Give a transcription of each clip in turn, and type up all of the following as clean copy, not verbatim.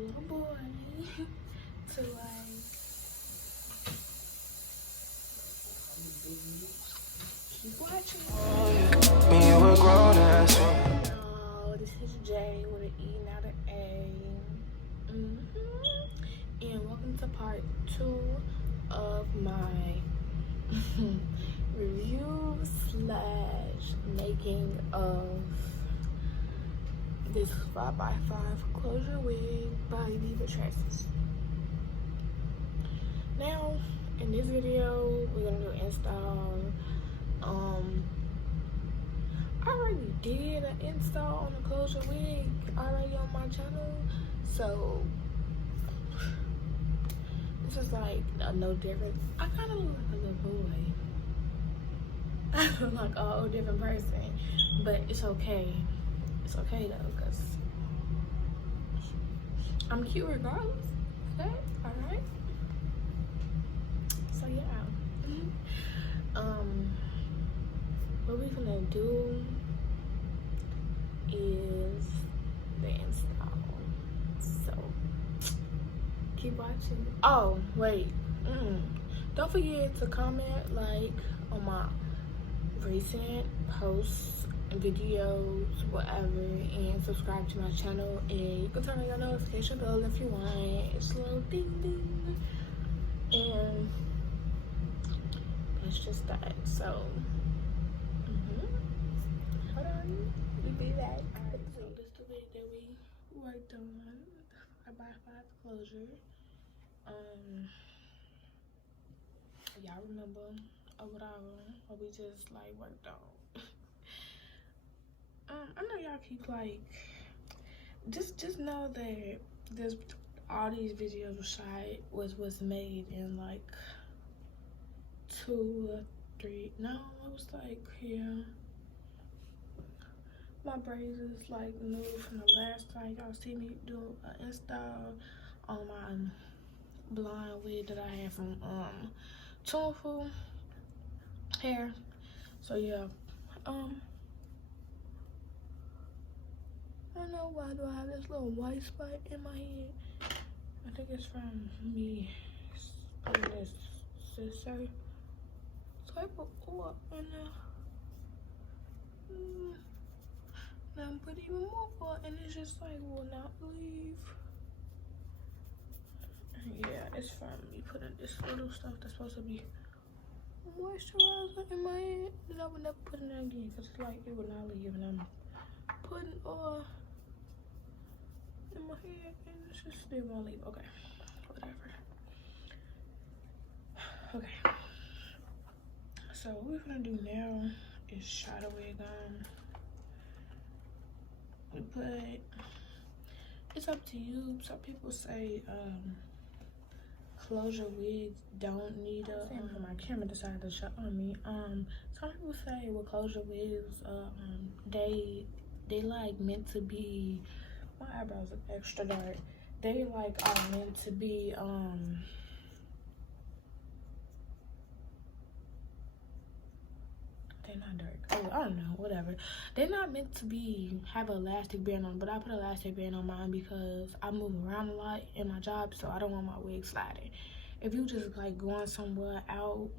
little boy to like keep watching. When you were grown ass. No, this is Jay with an E, not an A. And welcome to part 2 of my review / making of this 5x5 closure wig by Viva Tresses. Now, in this video, we're gonna do install. I already did an install on the closure wig already on my channel, so this is like no different. I kind of look like a little boy. I look like a whole different person, but it's okay. It's okay though, because I'm cute regardless. Okay, all right. So yeah. What we're gonna do is the install. So keep watching. Oh wait, don't forget to comment, like, on my recent posts, videos, whatever, and subscribe to my channel, and you can turn on your notification bell if you want. It's a little ding ding, and it's just that. So hold on, we'll be back. Alright, so this is the wig that we worked on, 5x5 closure. Y'all remember or whatever, what we just like worked on. I know y'all keep like, just know that this all these videos were shot was made in like 2 or 3. No, it was like here. My braids is like new from the last time y'all see me do an install on my blonde wig that I had from Tuneful hair. So yeah, I don't know why do I have this little white spot in my head. I think it's from me putting this scissor type of oil in there. Then put even more oil, and it's just like will not leave. Yeah, it's from me putting this little stuff that's supposed to be moisturizer in my head, and I would never put it in again because it's like it would not leave, and I'm putting oil in my head and it's just still won't leave. Okay, whatever. Okay, so what we're gonna do now is shot a wig on. We put, it's up to you. Some people say closure wigs don't need a my camera decided to shut on me. Some people say with closure wigs, they like meant to be, my eyebrows look extra dark. They like are meant to be they're not dark. Oh, I don't know, whatever. They're not meant to be have an elastic band on, but I put an elastic band on mine because I move around a lot in my job, so I don't want my wig sliding. If you just like going somewhere out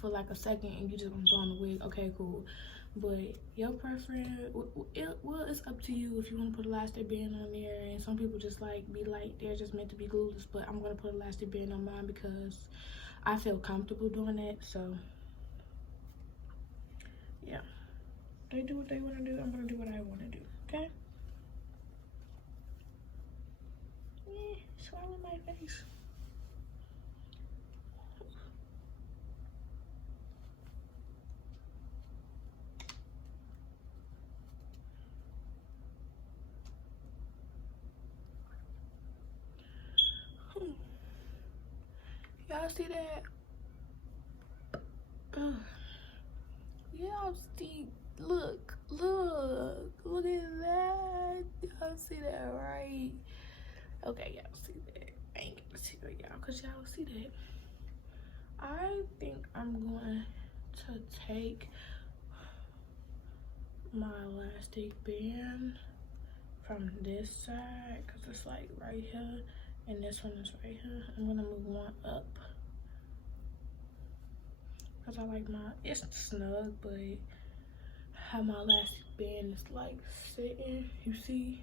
for like a second and you just want to throw on the wig, okay, cool. But your preference, it's up to you if you want to put elastic band on there. And some people just like be like they're just meant to be glueless, but I'm gonna put elastic band on mine because I feel comfortable doing that. So yeah, they do what they want to do. I'm gonna do what I want to do. Okay. Yeah, swallow my face. Y'all see that? Y'all see, look at that. Y'all see that, right? Okay, y'all see that. I ain't gonna tell y'all because y'all see that. I think I'm going to take my elastic band from this side because it's like right here and this one is right here. I'm gonna move one up because I like it's snug, but how my elastic band is like sitting. You see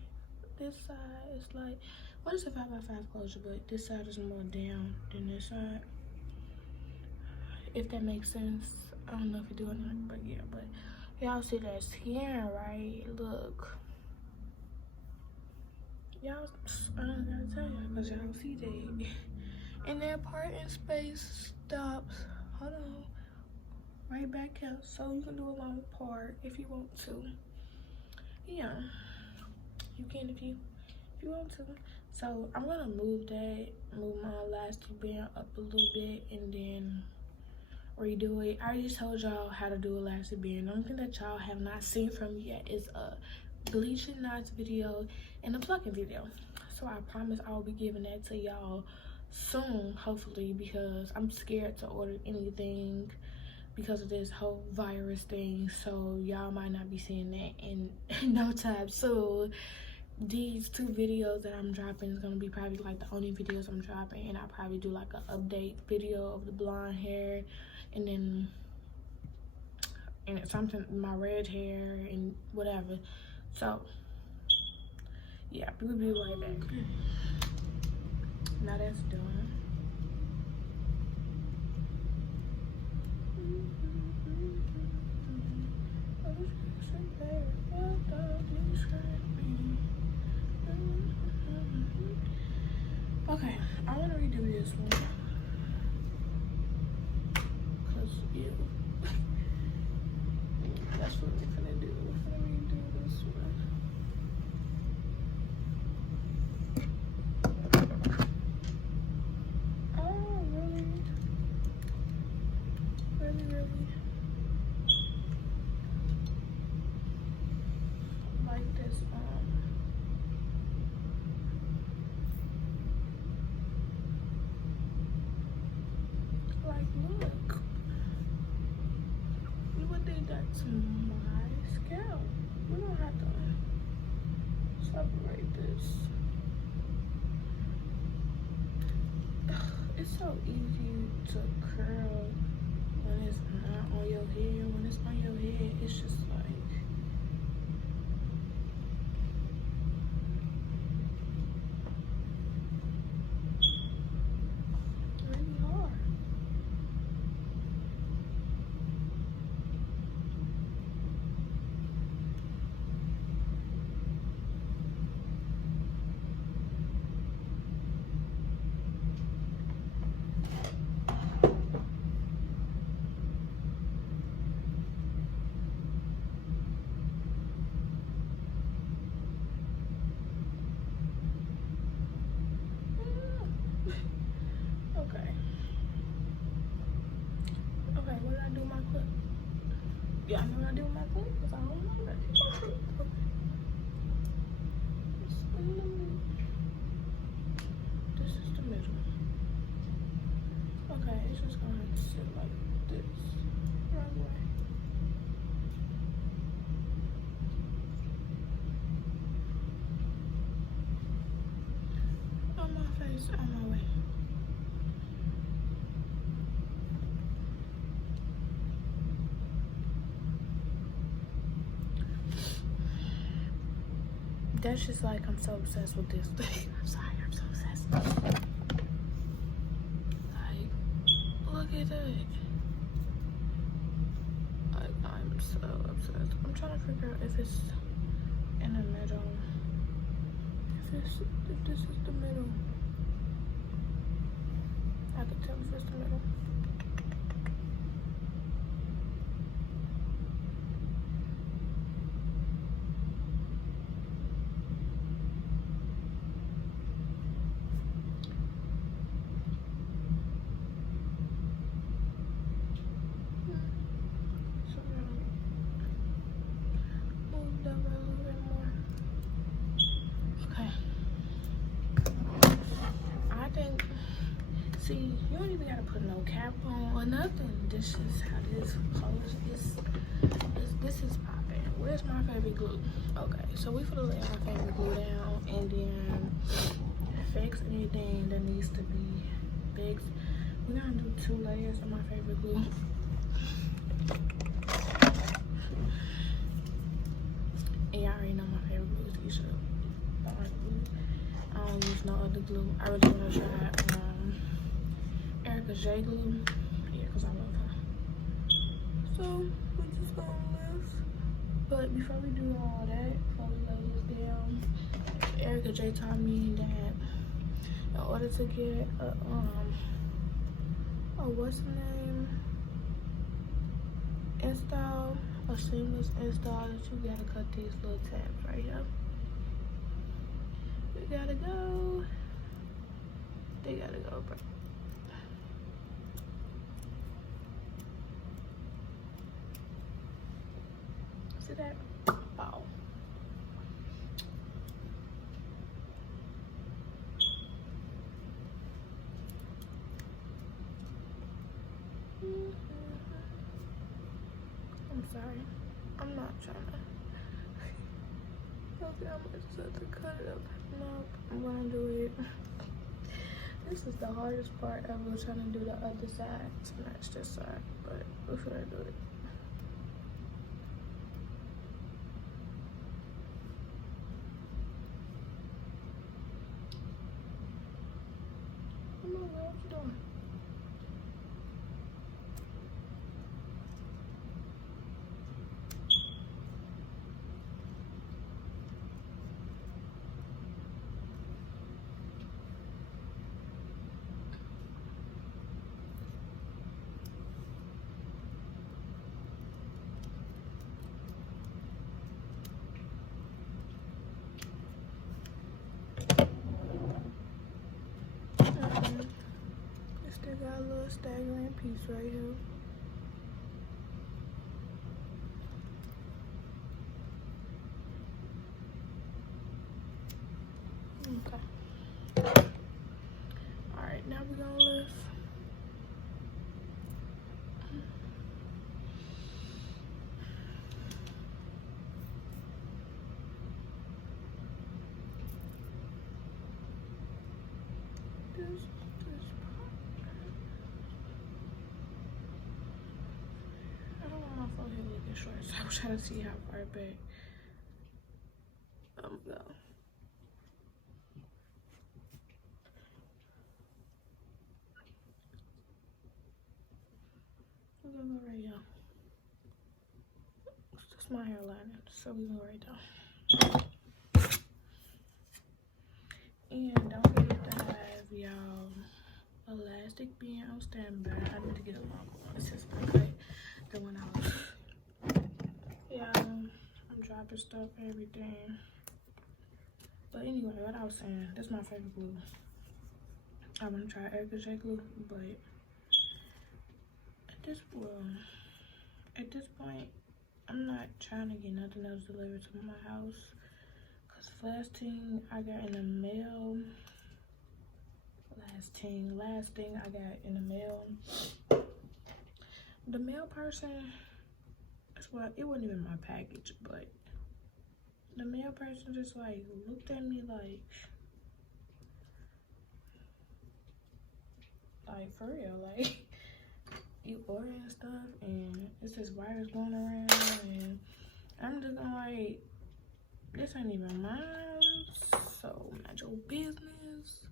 this side is like, what is a 5x5 closure, but this side is more down than this side, if that makes sense. I don't know if you're doing that, but yeah. But y'all see that skin, right? Look, y'all, I don't gotta tell y'all because y'all see that. And then parting space stops, hold on, right back here, so you can do a long part if you want to. Yeah, you can if you want to. So I'm gonna move my elastic band up a little bit and then redo it. I already told y'all how to do elastic band. The only thing that y'all have not seen from me yet is a bleaching knots video and a plucking video. So I promise I'll be giving that to y'all soon, hopefully, because I'm scared to order anything because of this whole virus thing. So y'all might not be seeing that in no time soon. These 2 videos that I'm dropping is gonna be probably like the only videos I'm dropping, and I'll probably do like an update video of the blonde hair and then something, my red hair and whatever. So yeah, we'll be right back. Now that's done. Okay, I want to redo this one because that's what we're gonna do. We're gonna redo this one. Oh, really like this. Like, look, you would think that's my scalp. We don't have to separate this. It's so easy to curl when it's not on your head. When it's on your head, it's just like, really hard. Okay, what did I do with my clip? Yeah, I know what I do with my clip because I don't know that. This is the middle. Okay, it's just gonna have to sit like this. Right way. On my face, on my way. That's just like, I'm so obsessed with this thing. I'm sorry, I'm so obsessed. Like, look at that. Like, I'm so obsessed. I'm trying to figure out if it's in the middle. If this is the middle. I can tell if it's the middle. See, you don't even gotta put no cap on or nothing. This is how this close. This is popping. Where's my favorite glue? Okay, so we finna lay my favorite glue fix anything that needs to be fixed. We're gonna do 2 layers of my favorite glue. And y'all already know my favorite glue is Isha. I don't use no other glue. I really want to try Erica J glue. Yeah, because I love her. So, we just gonna list. But before we do all that, before we lay this down, Erica J taught me that in order to get a what's the name? Install, a seamless install, that you gotta cut these little tabs right here. You gotta go. They gotta go, bro. See that? Oh. I'm sorry. I'm not trying to. Okay, I'm just have to cut it up. Nope, I'm gonna do it. This is the hardest part ever, trying to do the other side to match this side, but we're gonna do it. Come on, girl, what you doing? Still got a little staggering piece right here. Okay. Alright, now we're gonna lift. This part. I don't want my forehead looking short, so I'm trying to see how far back I'm gonna go. We're gonna go right here. That's my hairline, so we're gonna go right down. And don't forget to have y'all elastic band on standby. I need to get a longer one. This is my cut. The one I was. Yeah, I'm dropping stuff, everything. But anyway, what I was saying, this is my favorite glue. I want to try Erica J glue, but at this point, I'm not trying to get nothing else delivered to my house. Cause last thing I got in the mail, last thing I got in the mail, the mail person, it wasn't even my package, but the mail person just like looked at me like for real, like you ordering stuff and it's this virus going around, and I'm just going like, this ain't even mine, so mind your business,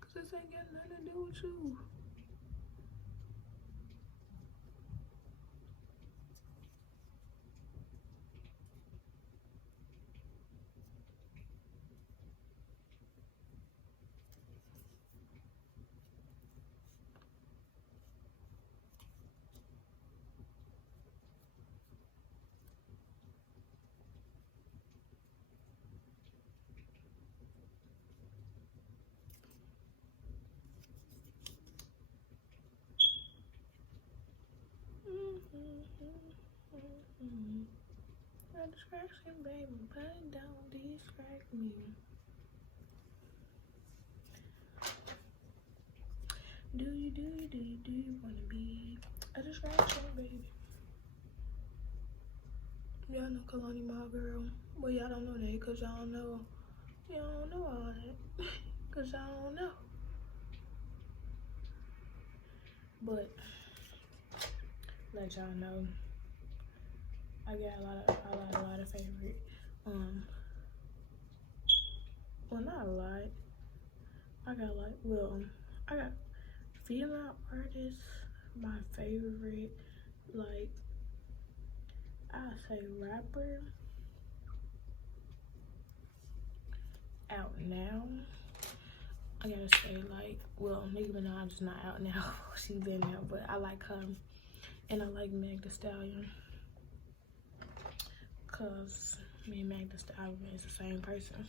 cause this ain't got nothing to do with you. No distraction, baby, but don't distract me. Do you wanna be a distraction, baby? Y'all know Kalani my girl. Well, y'all don't know that because y'all don't know y'all don't know all that. Cause y'all don't know. But let y'all know, I got a lot of favorite, well, not a lot. I got like, well, I got female artists, my favorite, like, I'll say rapper, out now. I gotta say, like, well, Nicki Minaj is not out now. She's been out, but I like her. And I like Meg Thee Stallion. Cause me and Meg Thee Stallion is the same person.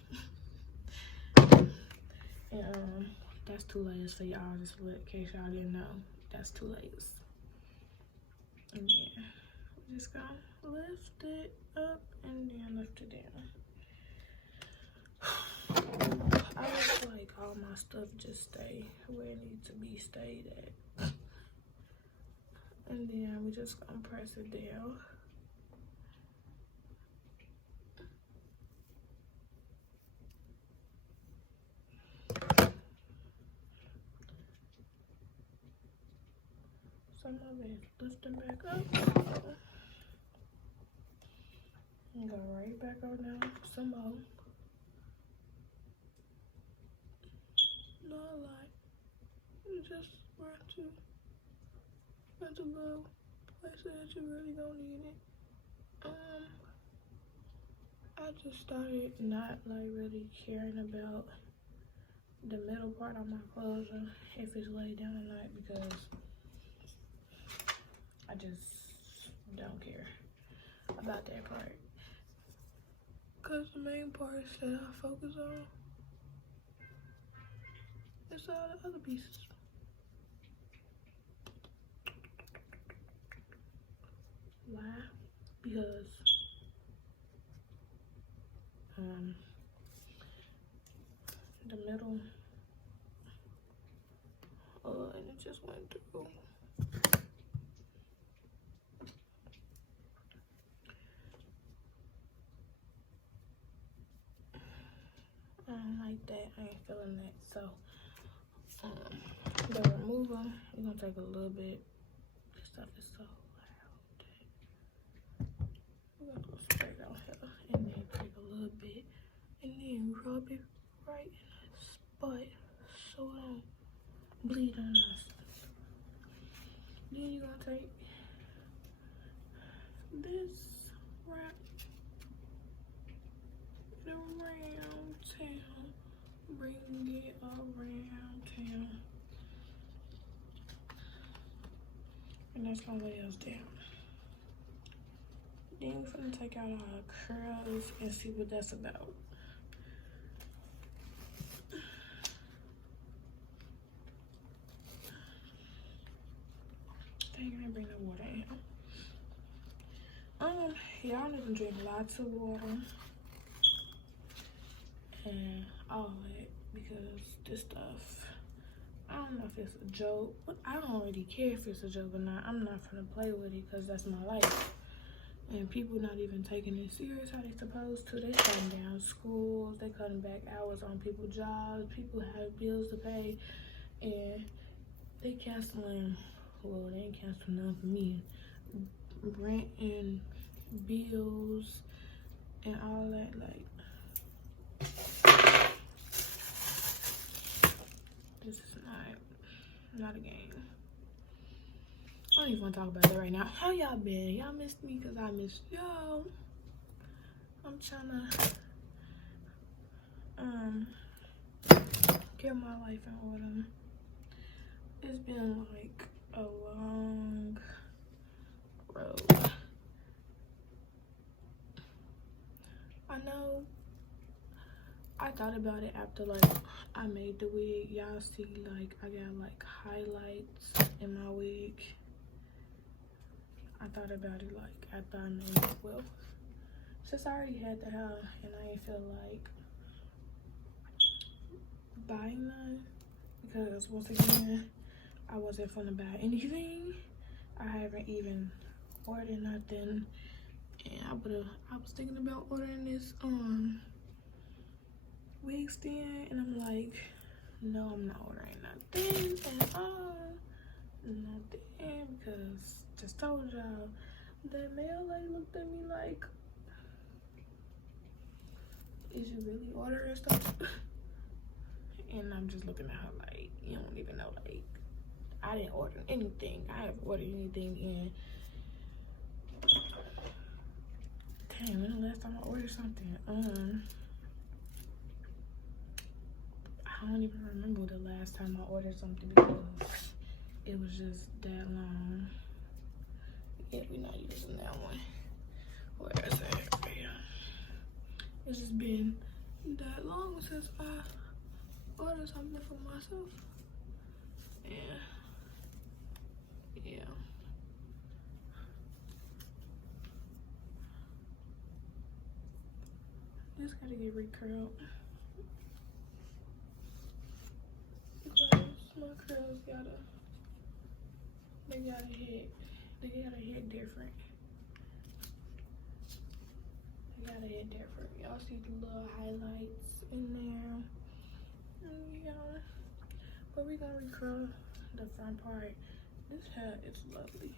And that's two layers for y'all, just in case y'all didn't know. That's two layers. And then we just gonna lift it up and then lift it down. I just like all my stuff just stay where it needs to be stayed at. And then we just gonna press it down. Some of it lifting back up. And go right back on down. Some more. Not a lot. You just want to go places that you really don't need it. I just started not like really caring about the middle part of my clothes and if it's laid down or not, because I just don't care about that part. Cause the main parts that I focus on is all the other pieces. Why? Because the middle, and it just went through. I don't like that. I ain't feeling that. So the remover, we're gonna take a little bit. This stuff is so loud. We're gonna go straight out here and then take a little bit and then rub it right in that spot so it don't bleed on us. Then you're gonna take this wrap it around town, bring it around town, and that's gonna lay us down. Then we're gonna take out our curls and see what that's about. Dang, I didn't bring no water in. Y'all need to drink lots of water and all that, because this stuff, I don't know if it's a joke, but I don't really care if it's a joke or not. I'm not gonna play with it because that's my life. And people not even taking it serious how they supposed to. They shutting down schools, they cutting back hours on people's jobs, people have bills to pay, and they canceling, well, they ain't canceling none for me. Rent and bills and all that, like, this is not a game. I don't even want to talk about that right now. How y'all been? Y'all missed me because I missed y'all. I'm trying to get my life in order. It's been like a long road. I know I thought about it after like I made the wig. Y'all see like I got like highlights in my wig. I thought about it like after I made it. Well, since I already had the hair and I didn't feel like buying none, because once again I wasn't gonna buy anything. I haven't even ordered nothing, and I was thinking about ordering this wig stand, and I'm like, no, I'm not ordering nothing at all. Nothing, because just told y'all that mail lady looked at me like, is you really ordering stuff? And I'm just looking at her like, you don't even know, like, I didn't order anything. I haven't ordered anything in, damn, when the last time I ordered something? I don't even remember the last time I ordered something because it was just that long. Yeah, we're not using that one. Where is it? Yeah. It's just been that long since I ordered something for myself. Yeah. Yeah. Just gotta get recurled. Because my curls they gotta hit different. They gotta hit different. Y'all see the little highlights in there. Yeah. But we gonna recurl the front part. This hair is lovely.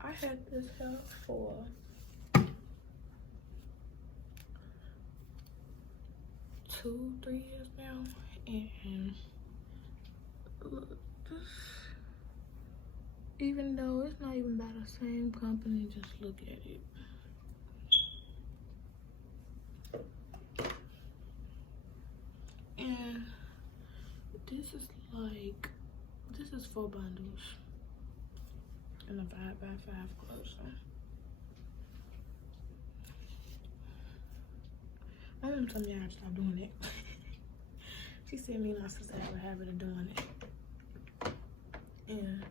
I had this hair for 2-3 years now, and look, this, even though it's not even by the same company, just look at it. And this is 4 bundles in a 5x5 closer. My mom told me I had to stop doing it. She said me and my sister have a habit of doing it. And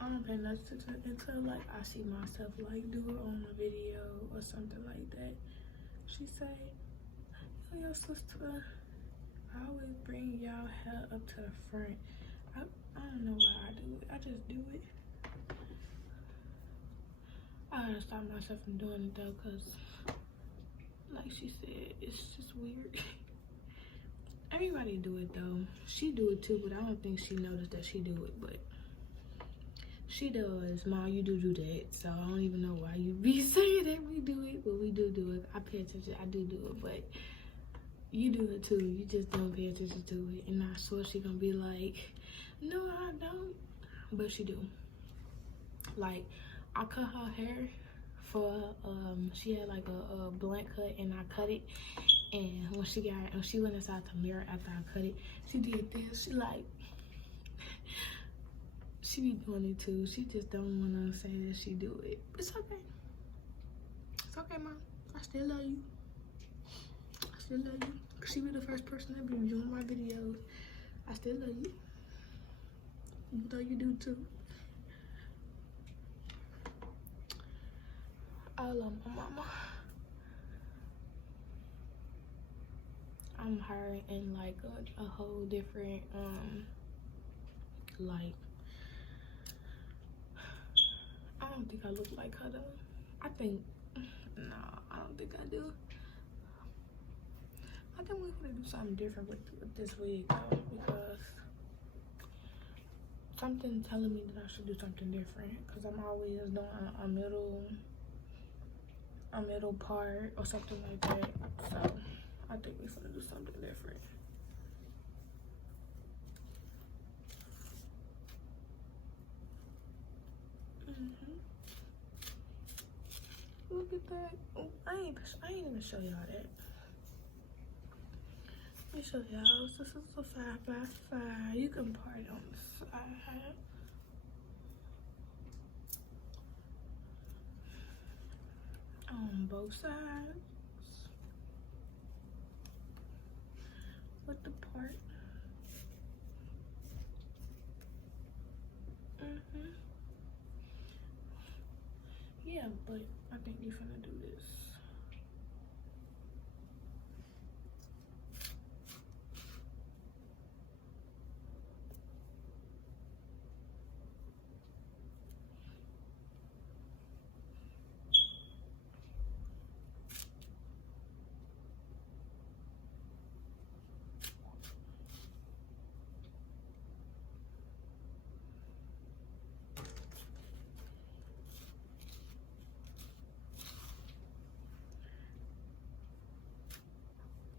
I don't pay nothing until like I see myself like do it on a video or something like that. She say, oh, your sister, I always bring y'all hair up to the front. I don't know why I do it. I just do it. I gotta stop myself from doing it though, cause like she said, it's just weird. Everybody do it though. She do it too, but I don't think she noticed that she do it, but she does. Mom, you do that, so I don't even know why you be saying that we do it, but we do it. I pay attention. I do it, but you do it too. You just don't pay attention to it. And I swear she gonna be like, no, I don't, but she do. Like, I cut her hair for she had like a blunt cut, and I cut it. And when she went inside the mirror after I cut it, she did this. She like, she be doing it too. She just don't wanna say that she do it. It's okay. It's okay, Mom. I still love you. I still love you. She be the first person that be viewing my videos. I still love you. Even though you do too. I love my mama. I'm her in like a whole different like, I don't think I look like her though. I think, no, I don't think I do. I think we're gonna do something different with this wig though, because something telling me that I should do something different, because I'm always doing a middle part or something like that. So I think we're gonna do something different. Look at that. Oh, I ain't even show y'all that. Let me show y'all. This is a 5x5. You can part it on the side. On both sides. With the part. Yeah, but I think we're gonna do this.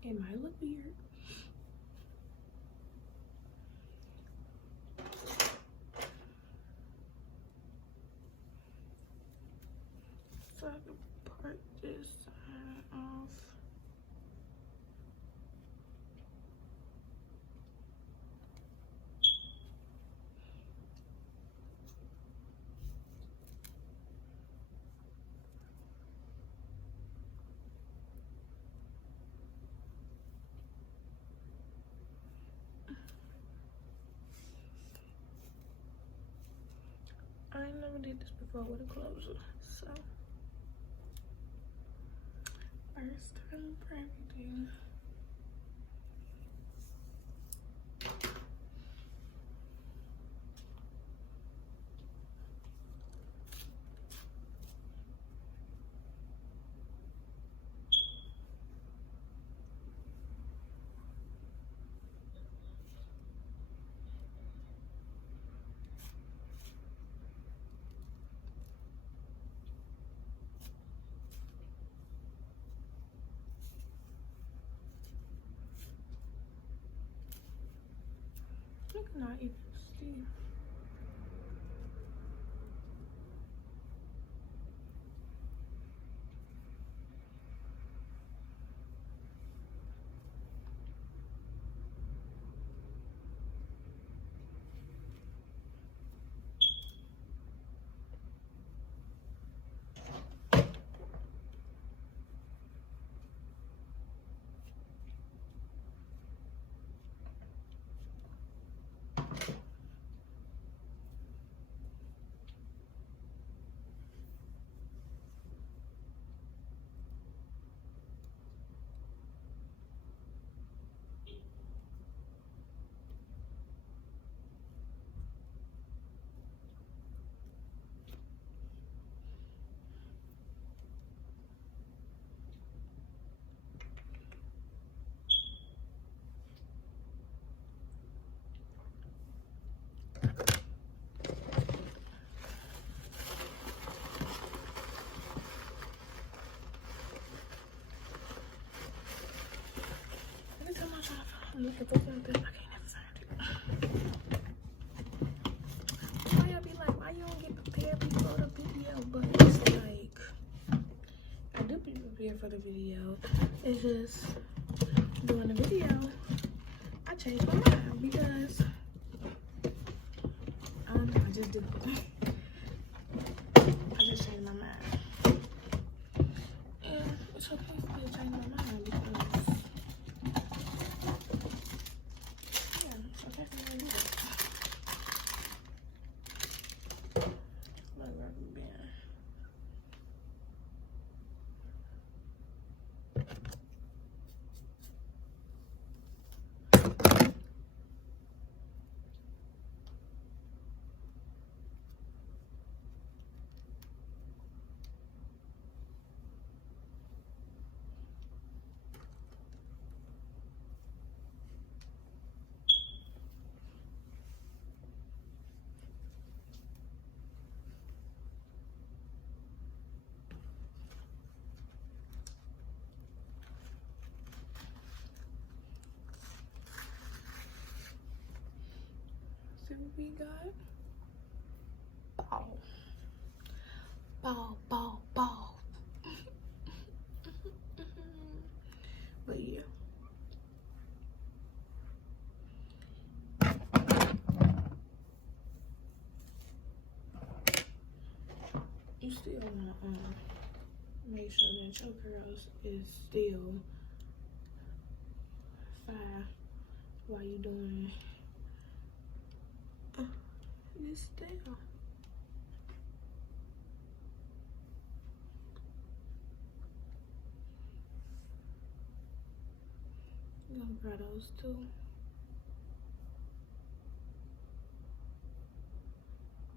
It might look weird. So I can part this side off. I never did this before with a closer, so first time for everything. You cannot even see. Every time I try to look for something, I can't ever find it. Why y'all be like, why you don't get prepared before the video? But it's like, I do be prepared for the video. It's just doing the video, I changed my mind because I don't know, I just do. I just changed my mind. And it's okay for me to change my mind because, yeah, it's okay for me to do that. My rubber band. See what we got? Ball. Ball, ball, ball. But yeah. You still wanna make sure that your curls is still fine while you doing this style. I'm gonna grab those too.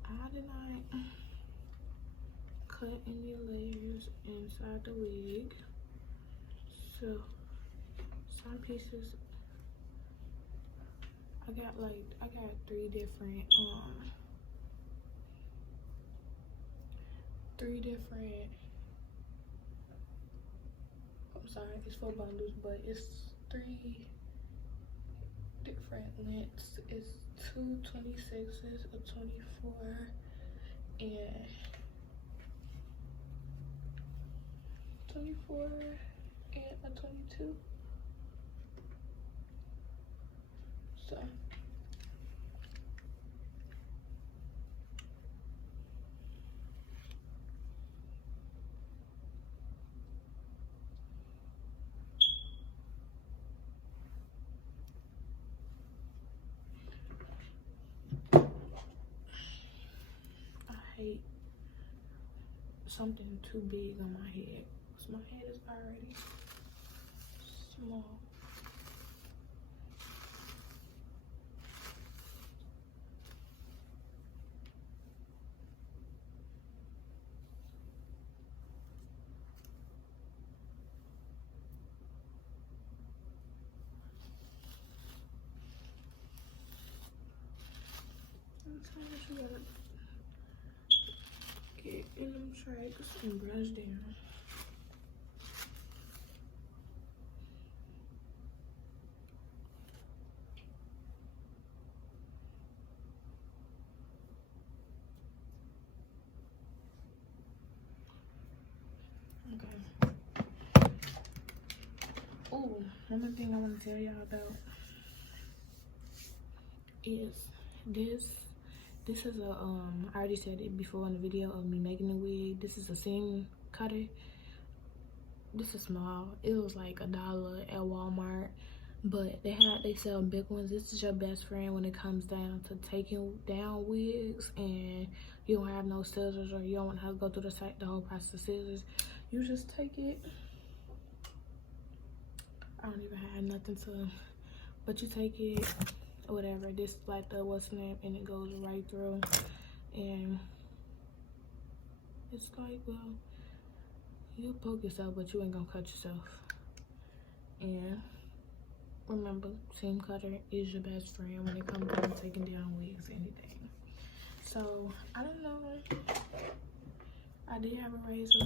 I did not cut any layers inside the wig, so some pieces I got three different I'm sorry, it's 4 bundles, but it's 3 different lengths. It's 2 26s, a 24, and 24 and a 22. So I hate something too big on my head, because my head is already small. Sometimes you gotta get in them tracks and brush down. Okay. Oh, one more thing I want to tell y'all about is this is a I already said it before in the video of me making the wig. This is a seam cutter. This is small. It was like $1 at Walmart, but they sell big ones. This is your best friend when it comes down to taking down wigs and you don't have no scissors, or you don't want to have to go through the whole process of scissors. You just take it. I don't even have nothing to, but you take it, whatever. This is like the snap, and it goes right through, and it's like, well, you'll poke yourself, but you ain't gonna cut yourself. And remember, seam cutter is your best friend when it comes to taking down wigs, anything. So I don't know, I did have a razor.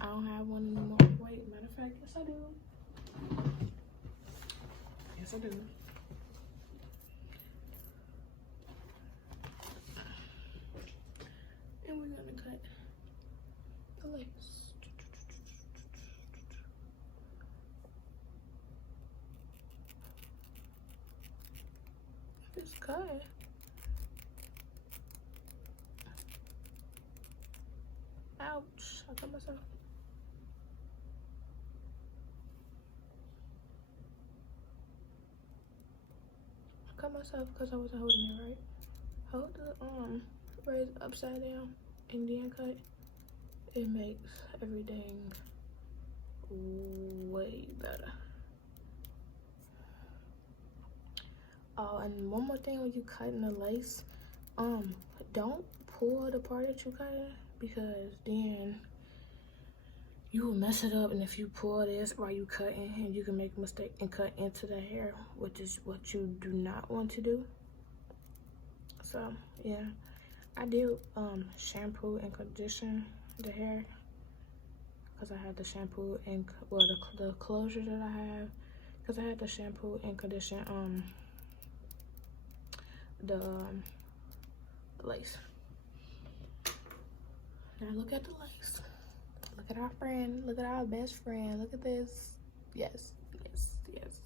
I don't have one anymore. Wait, matter of fact, yes I do. Yes I do. And we're gonna cut the lace. It's cut. Ouch, I cut myself. I cut myself because I wasn't holding it right. Hold the razor upside down and then cut. It makes everything way better. Oh, and one more thing, when you cutting the lace, don't pull the part that you cut, because then you will mess it up. And if you pull this while you cutting, and you can make a mistake and cut into the hair, which is what you do not want to do. So yeah, I did shampoo and condition the hair, because I had the shampoo and, well, the closure that I have, because I had the shampoo and condition the lace. Now look at the lace. Look at our friend. Look at our best friend. Look at this. Yes, yes, yes.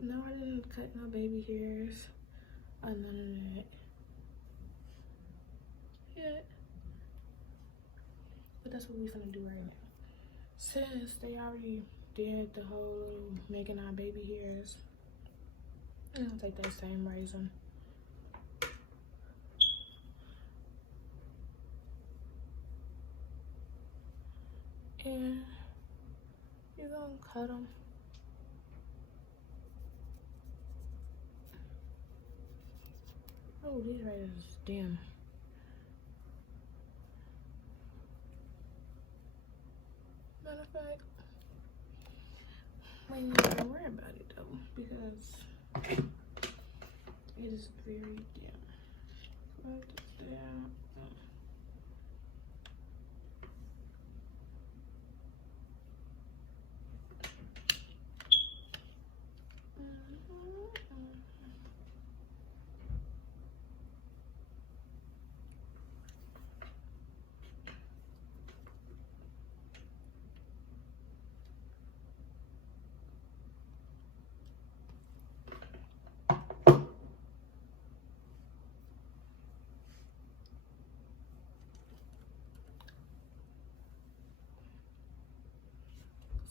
No, I didn't cut no baby hairs or none of that yet. But that's what we're gonna do right now. Since they already did the whole little making our baby hairs, I'm gonna take that same razor and you're gonna cut them. Oh, these razors is dim. Matter of fact, we ain't even worry about it though, because it is very dim. Put this down.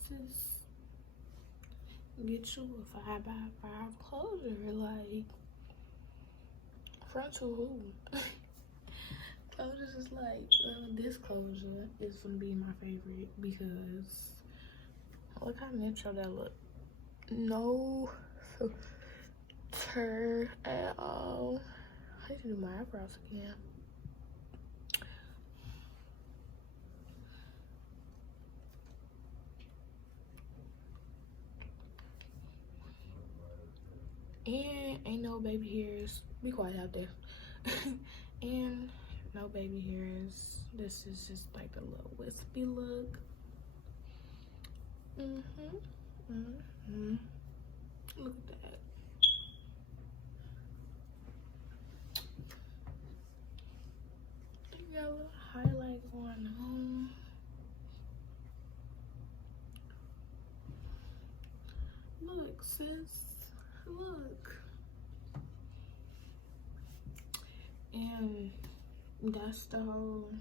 just get you a 5x5 closure, like frontal who? Closures is like this closure is gonna be my favorite because look how natural that look. No filter at all. I need to do my eyebrows again. And ain't no baby hairs. Be quiet out there. And no baby hairs. This is just like a little wispy look. Look at that. You got a little highlight going on. Look, sis. Look. And that's the whole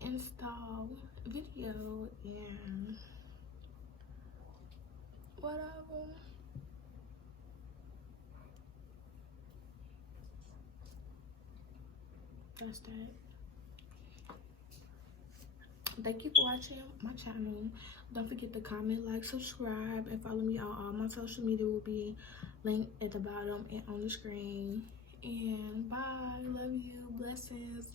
install video and whatever. That's that. Thank you for watching my channel. Don't forget to comment, like, subscribe, and follow me on all my social media. Will be linked at the bottom and on the screen. And bye. Love you. Blessings.